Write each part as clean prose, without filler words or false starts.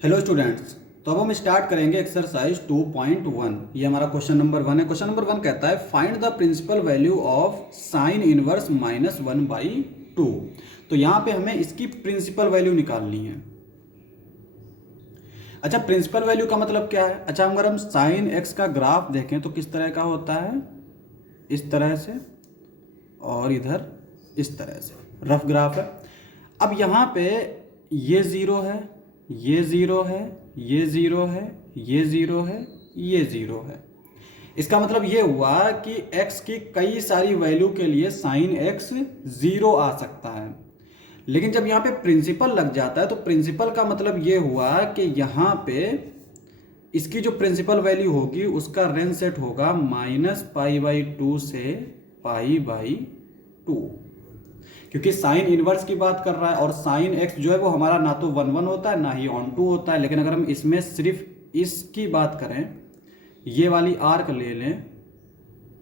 Hello students. तो अब हम स्टार्ट करेंगे एक्सरसाइज 2.1। ये हमारा क्वेश्चन नंबर 1 है। क्वेश्चन नंबर 1 कहता है find the principal value of sine inverse -1/2। तो यहाँ पे हमें इसकी प्रिंसिपल वैल्यू निकालनी है। अच्छा, प्रिंसिपल वैल्यू का मतलब क्या है? अच्छा, अगर हम साइन एक्स का ग्राफ देखें तो किस तरह का होता है? इस तरह से, और इधर इस तरह से रफ ग्राफ है। अब यहाँ पे ये ज़ीरो है, ये ज़ीरो है, ये ज़ीरो है, ये ज़ीरो है, ये ज़ीरो है। इसका मतलब ये हुआ कि x की कई सारी वैल्यू के लिए साइन x ज़ीरो आ सकता है। लेकिन जब यहाँ पे प्रिंसिपल लग जाता है तो प्रिंसिपल का मतलब ये हुआ कि यहाँ पे इसकी जो प्रिंसिपल वैल्यू होगी उसका रेंज सेट होगा -π/2 से π/2, क्योंकि साइन इनवर्स की बात कर रहा है। और साइन एक्स जो है वो हमारा ना तो 1/1 होता है ना ही ऑन टू होता है। लेकिन अगर हम इसमें सिर्फ इसकी बात करें, ये वाली आर्क ले लें,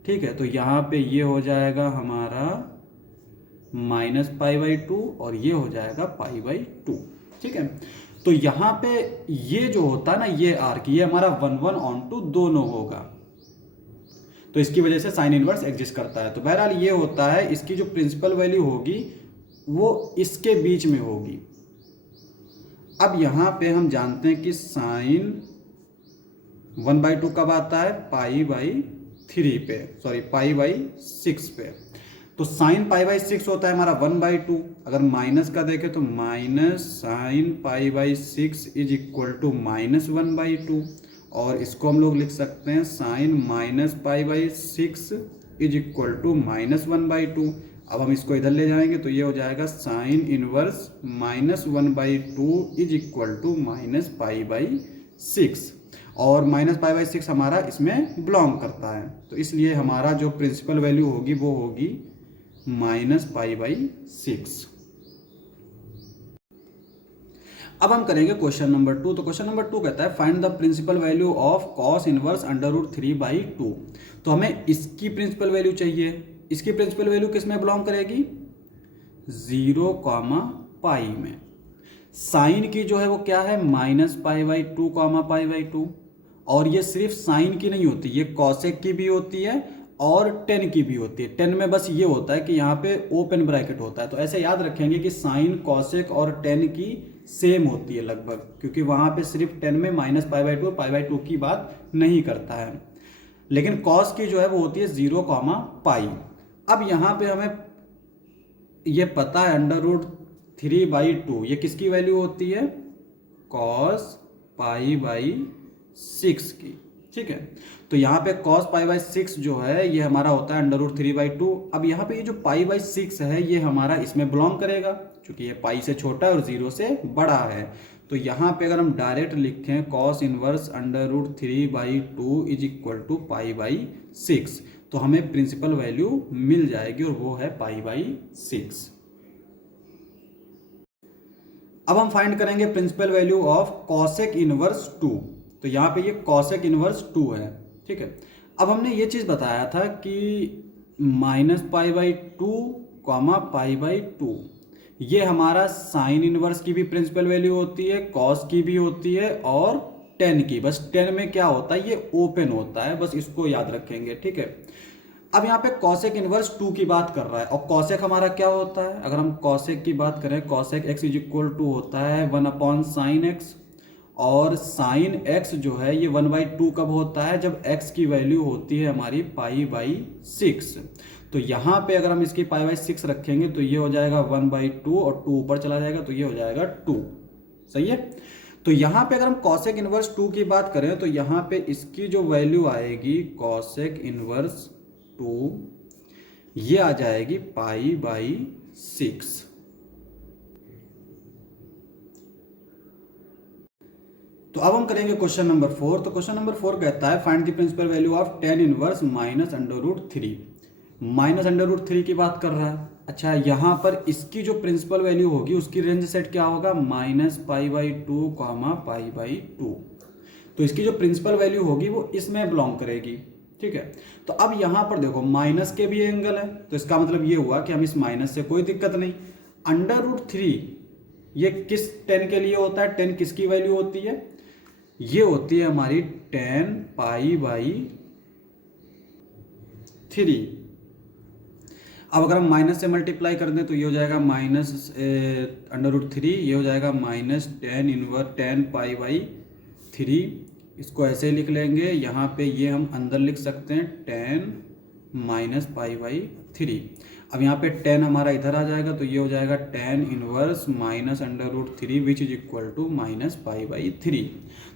ठीक है, तो यहाँ पे ये हो जाएगा हमारा -π/2 और ये हो जाएगा π/2। ठीक है, तो यहाँ पे ये जो होता है ना, ये आर्क, ये हमारा 1/1 ऑन टू दोनों होगा, तो इसकी वजह से साइन इनवर्स एग्जिस्ट करता है। तो बहरहाल ये होता है, इसकी जो प्रिंसिपल वैल्यू होगी वो इसके बीच में होगी। अब यहाँ पे हम जानते हैं कि साइन 1/2 कब आता है? π/3 पे, सॉरी π/6 पे। तो साइन π/6 होता है हमारा 1/2। अगर माइनस का देखें तो minus sine π/6 is equal to -1/2, और इसको हम लोग लिख सकते हैं साइन -π/6 इज इक्वल टू -1/2। अब हम इसको इधर ले जाएंगे तो ये हो जाएगा sine inverse -1/2 is equal to -π/6, और -π/6 हमारा इसमें बिलोंग करता है। तो इसलिए हमारा जो प्रिंसिपल वैल्यू होगी वो होगी -π/6। अब हम करेंगे क्वेश्चन नंबर 2। तो क्वेश्चन नंबर 2 कहता है find the principal value of cos inverse √3/2। तो हमें इसकी प्रिंसिपल वैल्यू चाहिए। इसकी प्रिंसिपल वैल्यू किस में बिलोंग करेगी? 0, π में। साइन की जो है वो क्या है? -π/2, π/2। और ये सिर्फ साइन की नहीं होती, ये कॉसेक की भी होती है और टेन की भी होती है। टेन में बस ये होता है कि यहाँ पे ओपन ब्रैकेट होता है। तो ऐसे याद रखेंगे कि साइन, कॉसेक और टेन की सेम होती है लगभग, क्योंकि वहाँ पे सिर्फ टेन में -π/2 π/2 की बात नहीं करता है। लेकिन कॉस की जो है वो होती है 0, π। अब यहाँ पे हमें ये पता है √3/2 ये किसकी वैल्यू होती है? कॉस π/6 की। ठीक है, तो यहाँ पे cos π/6 जो है ये हमारा होता है √3/2। अब यहाँ पे ये जो π/6 है ये हमारा इसमें बिलोंग करेगा, क्योंकि ये पाई से छोटा है और 0 से बड़ा है। तो यहाँ पे अगर हम डायरेक्ट लिखें cos inverse √3/2 is equal to π/6, तो हमें प्रिंसिपल वैल्यू मिल जाएगी और वो है π/6। अब हम फाइंड करेंगे principal value of cosec inverse 2। तो यहाँ पे ये कॉसेक इनवर्स 2 है। ठीक है, अब हमने ये चीज़ बताया था कि -π/2, π/2 ये हमारा साइन इनवर्स की भी प्रिंसिपल वैल्यू होती है, कॉस की भी होती है और टेन की। बस टेन में क्या होता है? ये ओपन होता है, बस इसको याद रखेंगे। ठीक है, अब यहाँ पे कॉसेक इनवर्स 2 की बात कर रहा है, और कॉसेक हमारा क्या होता है? अगर हम कॉसेक की बात करें, cosec x is equal to होता है 1/sin x, और साइन x जो है ये 1/2 कब होता है? जब x की वैल्यू होती है हमारी π/6। तो यहाँ पे अगर हम इसकी π/6 रखेंगे तो ये हो जाएगा 1/2 और 2 ऊपर चला जाएगा तो ये हो जाएगा 2। सही है, तो यहाँ पे अगर हम कॉसेक इनवर्स 2 की बात करें तो यहाँ पे इसकी जो वैल्यू आएगी कॉसेक इनवर्स 2 ये आ जाएगी π/6। तो अब हम करेंगे क्वेश्चन नंबर 4। तो क्वेश्चन नंबर 4 कहता है find the principal value of tan inverse -√3। -√3 की बात कर रहा है। अच्छा, यहाँ पर इसकी जो प्रिंसिपल वैल्यू होगी उसकी रेंज सेट क्या होगा? -π/2, π/2। तो इसकी जो प्रिंसिपल वैल्यू होगी वो इसमें बिलोंग करेगी। ठीक है, तो अब यहाँ पर देखो माइनस के भी एंगल है, तो इसका मतलब ये हुआ कि हम इस माइनस से कोई दिक्कत नहीं। √3 ये किस टेन के लिए होता है, टेन किसकी वैल्यू होती है, ये होती है हमारी टेन पाई बाई 3। अब अगर हम माइनस से मल्टीप्लाई कर दें तो ये हो जाएगा माइनस √3, ये हो जाएगा माइनस टेन पाई बाई 3। इसको ऐसे लिख लेंगे, यहाँ पे ये हम अंदर लिख सकते हैं 10 माइनस पाई बाई 3। अब यहाँ पे 10 हमारा इधर आ जाएगा तो ये हो जाएगा tan inverse minus √3 which is equal to minus pi by 3।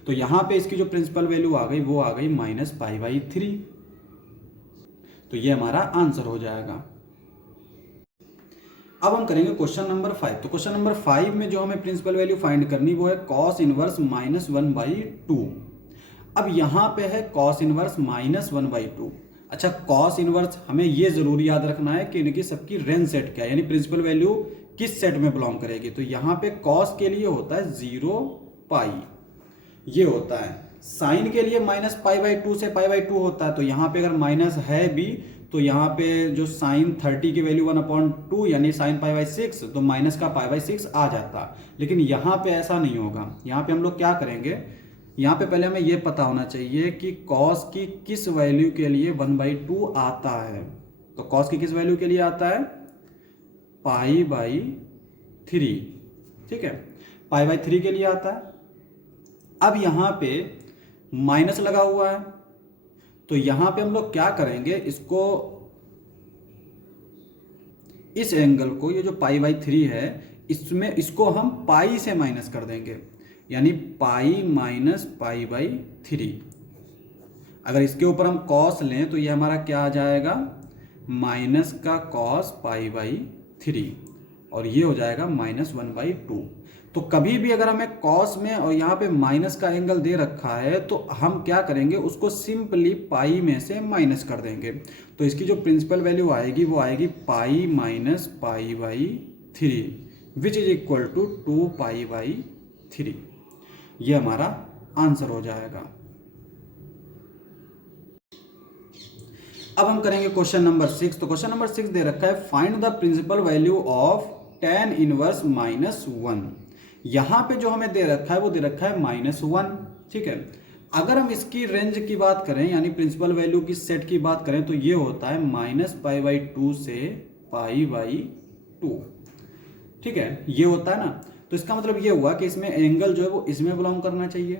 तो यहाँ पे इसकी जो प्रिंसिपल वैल्यू आ गई वो आ गई माइनस पाई बाई 3। तो ये हमारा आंसर हो जाएगा। अब हम करेंगे क्वेश्चन नंबर 5। तो क्वेश्चन नंबर 5 में जो हमें प्रिंसिपल वैल्यू फाइंड करनी वो है कॉस इनवर्स -1/2। अब यहाँ पे है कॉस इनवर्स -1/2। अच्छा, कॉस इनवर्स हमें ये जरूर याद रखना है कि इनकी सबकी रेंज सेट क्या है, यानी प्रिंसिपल वैल्यू किस सेट में बिलोंग करेगी। तो यहाँ पे कॉस के लिए होता है 0 पाई, ये होता है। साइन के लिए -π/2 से π/2 होता है। तो यहाँ पे अगर माइनस है भी तो यहाँ पे जो साइन 30 की वैल्यू 1/2 यानी साइन π/6, तो माइनस का π/6 आ जाता। लेकिन यहाँ पे ऐसा नहीं होगा। यहाँ पे हम लोग क्या करेंगे, यहाँ पे पहले हमें ये पता होना चाहिए कि कॉस की किस वैल्यू के लिए 1/2 आता है। तो कॉस की किस वैल्यू के लिए आता है, π/3, ठीक है, π/3 के लिए आता है। अब यहाँ पे माइनस लगा हुआ है तो यहाँ पे हम लोग क्या करेंगे, इसको इस एंगल को, ये जो π/3 है, इसमें इसको हम पाई से माइनस कर देंगे, यानी पाई माइनस π/3। अगर इसके ऊपर हम कॉस लें तो ये हमारा क्या आ जाएगा, माइनस का कॉस π/3 और ये हो जाएगा -1/2। तो कभी भी अगर हमें कॉस में और यहाँ पे माइनस का एंगल दे रखा है तो हम क्या करेंगे, उसको सिंपली पाई में से माइनस कर देंगे। तो इसकी जो प्रिंसिपल वैल्यू आएगी वो आएगी pi minus π/3 which is equal to 2π/3। ये हमारा आंसर हो जाएगा। अब हम करेंगे क्वेश्चन नंबर 6। तो क्वेश्चन नंबर 6 दे रखा है find the principal value of tan inverse -1। यहाँ पे जो हमें दे रखा है वो दे रखा है -1, ठीक है। अगर हम इसकी रेंज की बात करें, यानी प्रिंसिपल वैल्यू की सेट की बात करें, तो ये होता है -π/2 से π/2, ठीक है, ये होता है ना। तो इसका मतलब ये हुआ कि इसमें एंगल जो है वो इसमें बिलोंग करना चाहिए।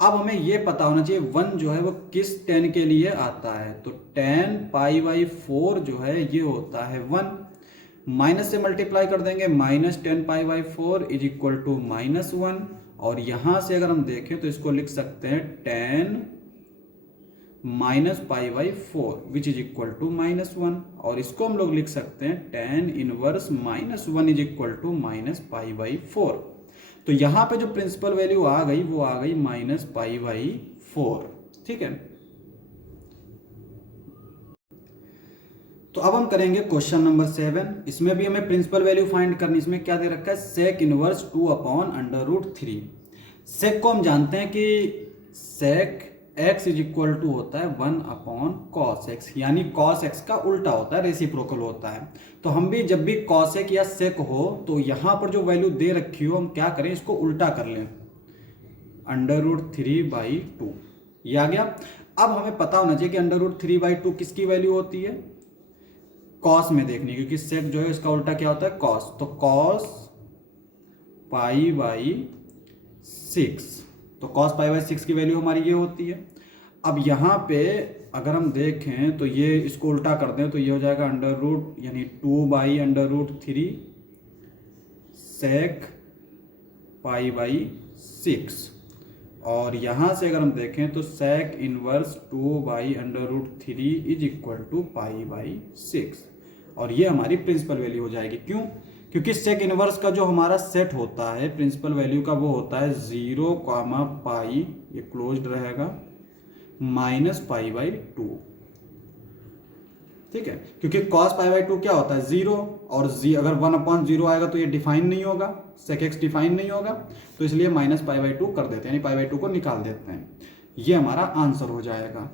अब हमें ये पता होना चाहिए 1 जो है वो किस tan के लिए आता है। तो tan π/4 जो है ये होता है 1, माइनस से मल्टीप्लाई कर देंगे, -10 π/4 इज इक्वल टू -1। और यहां से अगर हम देखें तो इसको लिख सकते हैं tan -π/4 which is equal to -1। और इसको हम लोग लिख सकते हैं tan inverse -1 is equal to -π/4। तो यहां पे जो प्रिंसिपल वैल्यू आ गई वो आ गई -π/4, ठीक है। तो अब हम करेंगे क्वेश्चन नंबर 7। इसमें भी हमें प्रिंसिपल वैल्यू फाइंड करनी। इसमें क्या दे रखा है, सेक इनवर्स 2/√3। सेक को हम जानते हैं कि सेक x इज इक्वल टू होता है 1/cos x, यानी cos x का उल्टा होता है, रेसिप्रोकल होता है। तो हम भी जब भी cosec या sec हो तो यहाँ पर जो वैल्यू दे रखी हो हम क्या करें, इसको उल्टा कर लें, √3/2, ये आ गया। अब हमें पता होना चाहिए कि √3/2 किसकी वैल्यू होती है, कॉस में देखनी, क्योंकि सेक जो है इसका उल्टा क्या होता है, कॉस। तो cos π/6, तो cos π/6 की वैल्यू हमारी ये होती है। अब यहाँ पे अगर हम देखें तो ये इसको उल्टा कर दें तो ये हो जाएगा √ यानी 2/√3 सेक π/6। और यहाँ से अगर हम देखें तो sec inverse 2/√3 is equal to π/6। और ये हमारी प्रिंसिपल वैल्यू हो जाएगी। क्यों? क्योंकि सेक इनवर्स का जो हमारा सेट होता है प्रिंसिपल वैल्यू का वो होता है 0, π, ये क्लोज्ड रहेगा, -π/2, ठीक है। क्योंकि cos π/2 क्या होता है, 0, और अगर 1/0 आएगा तो ये डिफाइन नहीं होगा, सेक एक्स डिफाइन नहीं होगा, तो इसलिए -π/2 कर देते हैं, यानी π/2 को निकाल देते हैं। ये हमारा आंसर हो जाएगा।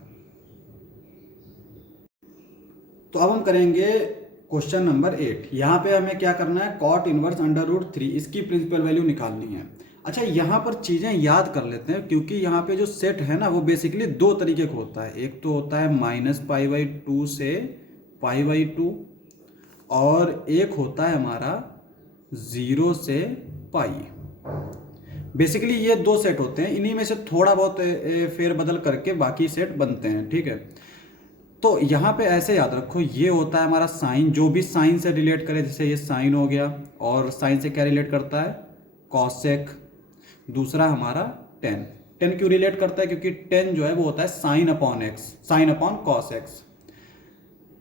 तो अब हम करेंगे क्वेश्चन नंबर 8, यहाँ पे हमें क्या करना है, कॉट इनवर्स अंडर रूट 3 इसकी प्रिंसिपल वैल्यू निकालनी है। अच्छा, यहाँ पर चीज़ें याद कर लेते हैं, क्योंकि यहाँ पे जो सेट है ना वो बेसिकली दो तरीके का होता है। एक तो होता है -π/2 से π/2, और एक होता है हमारा 0 से पाई। बेसिकली ये दो सेट होते हैं, इन्हीं में से थोड़ा बहुत फेरबदल करके बाकी सेट बनते हैं, ठीक है। तो यहाँ पे ऐसे याद रखो, ये होता है हमारा साइन, जो भी साइन से रिलेट करे, जैसे ये साइन हो गया, और साइन से क्या रिलेट करता है, कॉसेक। दूसरा हमारा टेन। टेन क्यों रिलेट करता है, क्योंकि टेन जो है वो होता है sine upon x, sine upon cos x.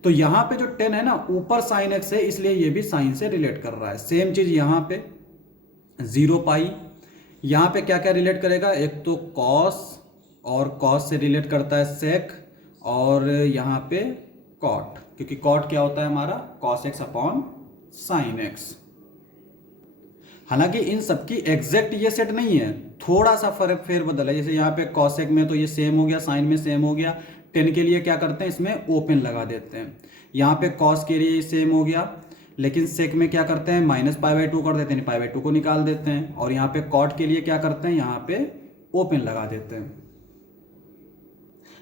तो यहाँ पे जो टेन है ना, ऊपर साइन एक्स है, इसलिए ये भी साइन से रिलेट कर रहा है। सेम चीज यहाँ पे 0 पाई, यहाँ पे क्या क्या रिलेट करेगा, एक तो कॉस, और कॉस से रिलेट करता है सेक, और यहाँ पे कॉट, क्योंकि कॉट क्या होता है हमारा, cos x upon sine x. हालांकि इन सबकी एग्जैक्ट ये सेट नहीं है, थोड़ा सा फर्क फेरबदल है। जैसे यहाँ पे कॉसेक में तो ये सेम हो गया, साइन में सेम हो गया। टेन के लिए क्या करते हैं, इसमें ओपन लगा देते हैं। यहाँ पे कॉस के लिए सेम हो गया, लेकिन सेक में क्या करते हैं, -π/2 कर देते हैं, π/2 को निकाल देते हैं। और यहाँ पे कॉट के लिए क्या करते हैं, यहाँ पे ओपन लगा देते हैं।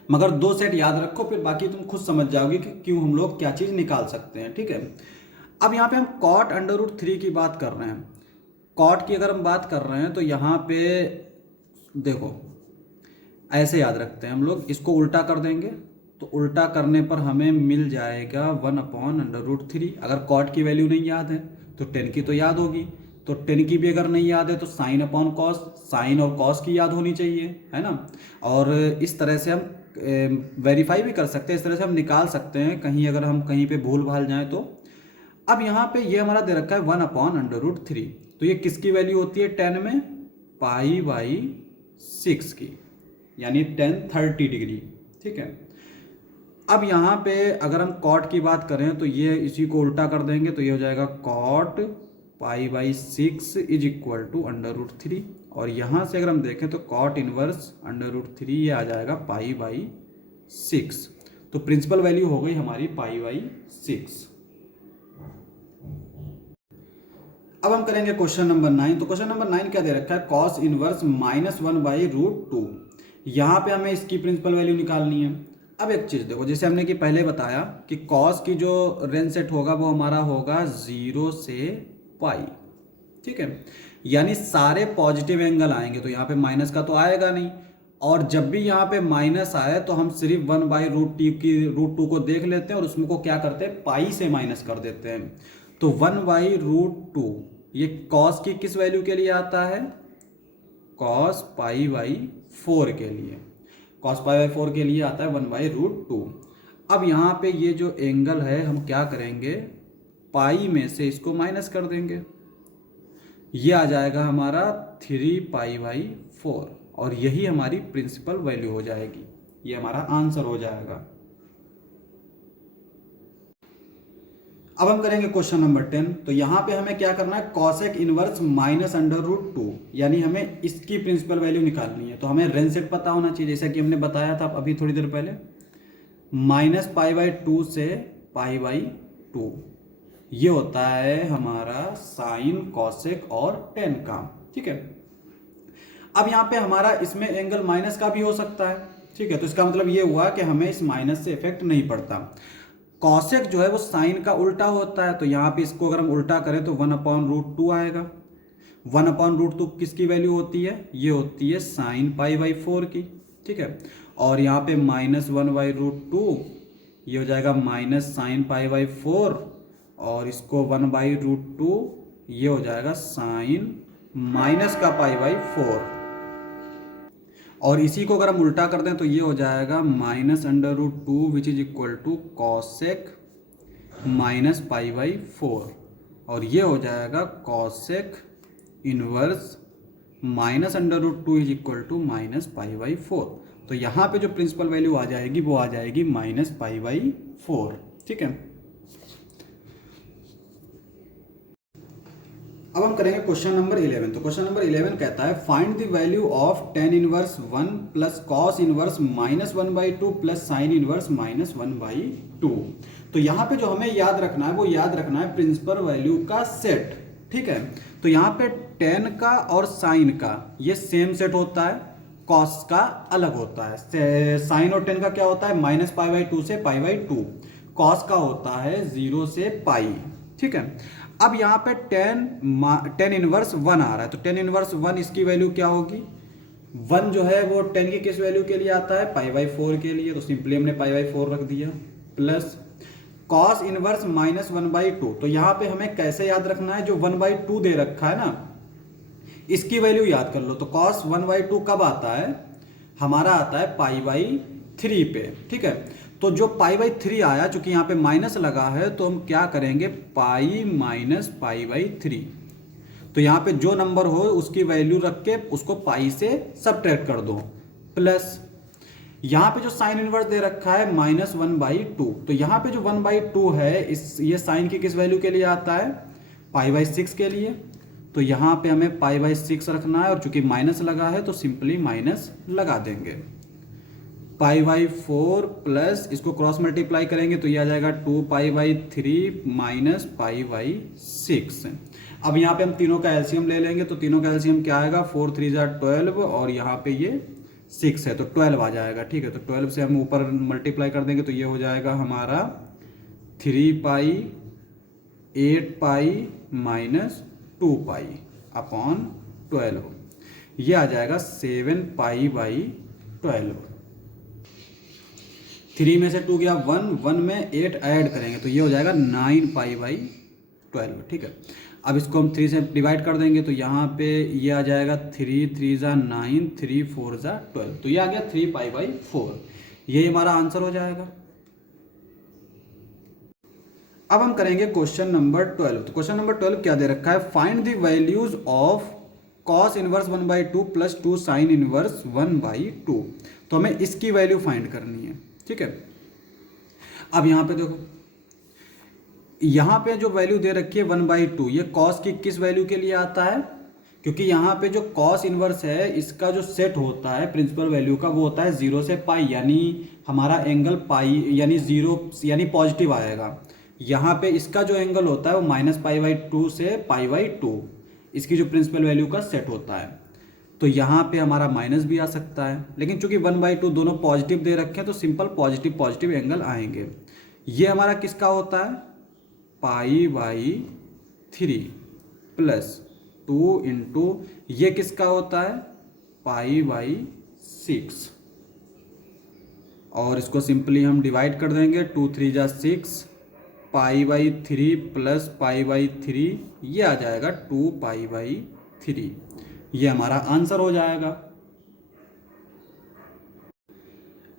मगर दो सेट याद रखो, फिर बाकी तुम खुद समझ जाओगे कि क्यों हम लोग क्या चीज निकाल सकते हैं, ठीक है। अब यहाँ पे हम कॉट अंडर रूट 3 की बात कर रहे हैं। कॉट की अगर हम बात कर रहे हैं तो यहाँ पे देखो, ऐसे याद रखते हैं हम लोग, इसको उल्टा कर देंगे तो उल्टा करने पर हमें मिल जाएगा 1/√3। अगर कॉट की वैल्यू नहीं याद है तो टेन की तो याद होगी, तो टेन की भी अगर नहीं याद है तो साइन अपॉन कॉस, साइन और कॉस की याद होनी चाहिए, है ना। और इस तरह से हम वेरीफाई भी कर सकते हैं, इस तरह से हम निकाल सकते हैं कहीं अगर हम कहीं पे भूल भाल जाए तो। अब यहाँ पे ये हमारा दे रखा है 1/√3, तो ये किसकी वैल्यू होती है 10 में, π/6 की, यानी 10 30 डिग्री, ठीक है। अब यहाँ पे अगर हम कॉट की बात करें तो ये इसी को उल्टा कर देंगे, तो ये हो जाएगा कॉट π/6 इज इक्वल टू √3। और यहाँ से अगर हम देखें तो कॉट इनवर्स √3 ये आ जाएगा π/6। तो प्रिंसिपल वैल्यू हो गई हमारी π/6। अब हम करेंगे क्वेश्चन नंबर 9। तो क्वेश्चन नंबर 9 क्या दे रखा है, कॉस इनवर्स -1/√2। यहाँ पे हमें इसकी प्रिंसिपल वैल्यू निकालनी है। अब एक चीज देखो, जैसे हमने कि पहले बताया कि कॉस की जो रेंज सेट होगा वो हमारा होगा 0 से पाई, ठीक है। यानी सारे पॉजिटिव एंगल आएंगे, तो यहाँ पे माइनस का तो आएगा नहीं। और जब भी यहाँ पे माइनस आए तो हम सिर्फ 1/√2 को देख लेते हैं और उसमें को क्या करते हैं, पाई से माइनस कर देते हैं। तो 1/√2 ये कॉस की किस वैल्यू के लिए आता है, कॉस π/4 के लिए, कॉस π/4 के लिए आता है 1/√2। अब यहाँ पे ये जो एंगल है हम क्या करेंगे, पाई में से इसको माइनस कर देंगे, ये आ जाएगा हमारा 3π/4, और यही हमारी प्रिंसिपल वैल्यू हो जाएगी, ये हमारा आंसर हो जाएगा। अब हम करेंगे क्वेश्चन नंबर 10। तो यहाँ पे हमें क्या करना है, कॉसेक इनवर्स -√2, यानी हमें इसकी प्रिंसिपल वैल्यू निकालनी है। तो हमें रेंज सेट पता होना चाहिए, जैसा कि हमने बताया था अभी थोड़ी देर पहले, -π/2 से π/2 ये होता है हमारा साइन, कॉसेक और टेन का, ठीक है। अब यहाँ पे हमारा इसमें एंगल माइनस का भी हो सकता है, ठीक है। तो इसका मतलब ये हुआ कि हमें इस माइनस से इफेक्ट नहीं पड़ता। कॉसेक जो है वो साइन का उल्टा होता है, तो यहाँ पे इसको अगर हम उल्टा करें तो 1/√2 आएगा। 1/√2 किसकी वैल्यू होती है, ये होती है साइन π/4 की, ठीक है। और यहाँ पे -1/√2 ये हो जाएगा माइनस साइन π/4, और इसको 1/√2 ये हो जाएगा साइन माइनस का π/4, और इसी को अगर हम उल्टा कर दें तो ये हो जाएगा -√2 which is equal to cosec minus π/4, और ये हो जाएगा cosec inverse -√2 is equal to -π/4। तो यहाँ पे जो प्रिंसिपल वैल्यू आ जाएगी वो आ जाएगी -π/4, ठीक है। अब हम करेंगे क्वेश्चन नंबर 11। तो क्वेश्चन नंबर 11 कहता है, find the value of tan inverse 1 plus cos inverse -1/2 plus sign inverse -1/2। तो यहाँ पे जो हमें याद रखना है वो याद रखना है प्रिंसिपल वैल्यू का सेट, ठीक है। तो यहाँ पे टेन का और साइन का ये सेम सेट होता है, कॉस का अलग होता है। साइन और टेन का क्या होता है, -π/2 से π/2, कॉस का होता है 0 से पाई, ठीक है। अब यहाँ पे टेन इनवर्स 1 आ रहा है, तो टेन इनवर्स 1 इसकी वैल्यू क्या होगी, 1 जो है वो 10 की किस वैल्यू के लिए आता है, π/4 के लिए, तो सिंपली हमने π/4 रख दिया, प्लस कॉस इनवर्स -1/2। तो यहाँ पे हमें कैसे याद रखना है, जो 1/2 दे रखा है ना, इसकी वैल्यू याद कर लो। तो कॉस 1/2 कब आता है, हमारा आता है π/3 पे, ठीक है। तो जो π/3 आया, चूंकि यहाँ पे माइनस लगा है तो हम क्या करेंगे, पाई माइनस π/3। तो यहाँ पे जो नंबर हो उसकी वैल्यू रख के उसको पाई से सबट्रैक्ट कर दो, प्लस यहाँ पे जो साइन इनवर्स दे रखा है -1/2। तो यहाँ पे जो 1/2 है ये साइन की किस वैल्यू के लिए आता है, π/6 के लिए। तो यहाँ पे हमें π/6 रखना है, और चूंकि माइनस लगा है तो सिंपली माइनस लगा देंगे। π/4 प्लस इसको क्रॉस मल्टीप्लाई करेंगे तो ये आ जाएगा 2π/3 माइनस π/6। अब यहाँ पे हम तीनों का एलसीएम ले लेंगे, तो तीनों का एलसीएम क्या आएगा, 4 3 12, और यहाँ पे ये 6 है तो 12 आ जाएगा, ठीक है। तो 12 से हम ऊपर मल्टीप्लाई कर देंगे तो ये हो जाएगा हमारा 3π 8π माइनस 2π अपॉन 12, ये आ जाएगा 7π/12। 3 में से 2 गया 1, 1 में 8 ऐड करेंगे तो ये हो जाएगा 9π/12, ठीक है। अब इसको हम 3 से डिवाइड कर देंगे तो यहाँ पे ये आ जाएगा 3 3 9, 3 4 12, तो ये आ गया 3π/4, यही हमारा आंसर हो जाएगा। अब हम करेंगे क्वेश्चन नंबर 12। तो क्वेश्चन नंबर 12 क्या दे रखा है, find the values of cos inverse 1/2 plus 2 sign inverse 1/2। तो हमें इसकी वैल्यू फाइंड करनी है, ठीक है। अब यहाँ पे देखो, यहाँ पे जो वैल्यू दे रखी है 1/2, ये कॉस की किस वैल्यू के लिए आता है, क्योंकि यहाँ पे जो कॉस इनवर्स है इसका जो सेट होता है प्रिंसिपल वैल्यू का वो होता है 0 से पाई, यानी हमारा एंगल पाई यानी 0 यानी पॉजिटिव आएगा। यहाँ पे इसका जो एंगल होता है वो -π/2 से π/2, इसकी जो प्रिंसिपल वैल्यू का सेट होता है। तो यहाँ पे हमारा माइनस भी आ सकता है, लेकिन चूंकि 1/2 दोनों पॉजिटिव दे रखे हैं तो सिंपल पॉजिटिव पॉजिटिव एंगल आएंगे। ये हमारा किसका होता है, π/3 प्लस 2 इंटू ये किसका होता है, π/6, और इसको सिंपली हम डिवाइड कर देंगे, 2 3 6, π/3 प्लस π/3, ये आ जाएगा 2π/3, ये हमारा आंसर हो जाएगा।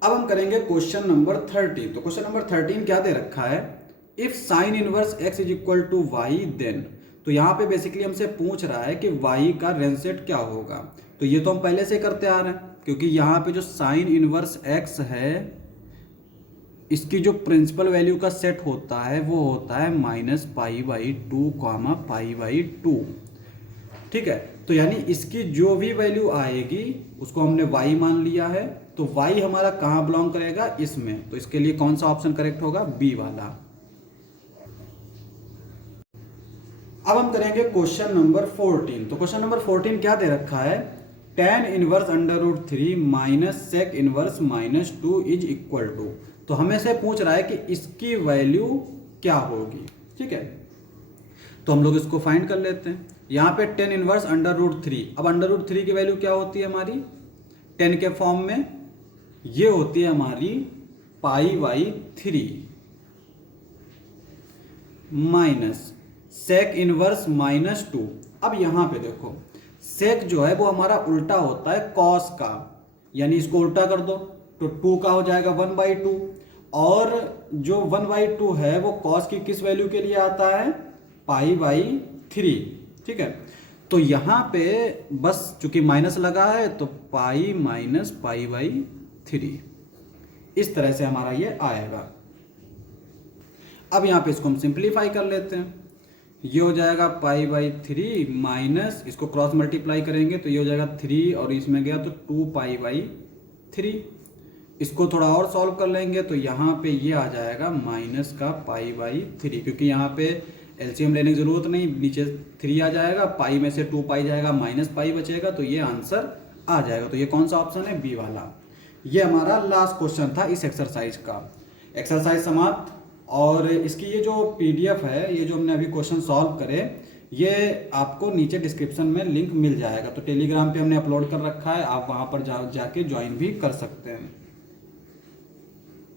अब हम करेंगे क्वेश्चन नंबर 13। तो क्वेश्चन नंबर 13 क्या दे रखा है, if sine inverse x is equal to y then. तो यहाँ पे बेसिकली हमसे पूछ रहा है कि y का रेंज सेट क्या होगा। तो ये तो हम पहले से करते आ रहे हैं, क्योंकि यहाँ पे जो साइन इनवर्स x है इसकी जो प्रिंसिपल वैल्यू का सेट होता है वो होता है -π/2, π/2, ठीक है। तो यानी इसकी जो भी वैल्यू आएगी उसको हमने y मान लिया है, तो y हमारा कहाँ बिलोंग करेगा, इसमें। तो इसके लिए कौन सा ऑप्शन करेक्ट होगा, बी वाला। अब हम करेंगे क्वेश्चन नंबर 14। तो क्वेश्चन नंबर 14 क्या दे रखा है, tan inverse √3 minus sec inverse -2 is equal to. तो हमें से पूछ रहा है कि इसकी वैल्यू क्या होगी, ठीक है। तो हम लोग इसको फाइंड कर लेते हैं। यहाँ पे tan इनवर्स √3, अब √3 की वैल्यू क्या होती है हमारी, 10 के फॉर्म में, ये होती है हमारी π/3 माइनस सेक इनवर्स -2। अब यहाँ पे देखो सेक जो है वो हमारा उल्टा होता है कॉस का, यानी इसको उल्टा कर दो तो 2 का हो जाएगा 1/2, और जो 1/2 है वो कॉस की किस वैल्यू के लिए आता है, π/3, ठीक है। तो यहाँ पे बस चूंकि माइनस लगा है तो पाई माइनस π/3, इस तरह से हमारा ये आएगा। अब यहाँ पे इसको हम सिंप्लीफाई कर लेते हैं, ये हो जाएगा π/3 माइनस इसको क्रॉस मल्टीप्लाई करेंगे तो ये हो जाएगा 3 और इसमें गया तो 2π/3, इसको थोड़ा और सॉल्व कर लेंगे तो यहाँ पे ये आ जाएगा माइनस का पाई/3, क्योंकि यहाँ पे एलसीएम लेने की जरूरत नहीं, नीचे 3 आ जाएगा, पाई में से 2 पाई जाएगा, माइनस पाई बचेगा, तो ये आंसर आ जाएगा। तो ये कौन सा ऑप्शन है? बी वाला। ये हमारा लास्ट क्वेश्चन था इस एक्सरसाइज का। एक्सरसाइज समाप्त। और इसकी ये जो पीडीएफ है, ये जो हमने अभी क्वेश्चन सॉल्व करे, ये आपको नीचे डिस्क्रिप्शन में लिंक मिल जाएगा। तो टेलीग्राम पे हमने अपलोड कर रखा है, आप वहाँ पर जाके ज्वाइन भी कर सकते हैं।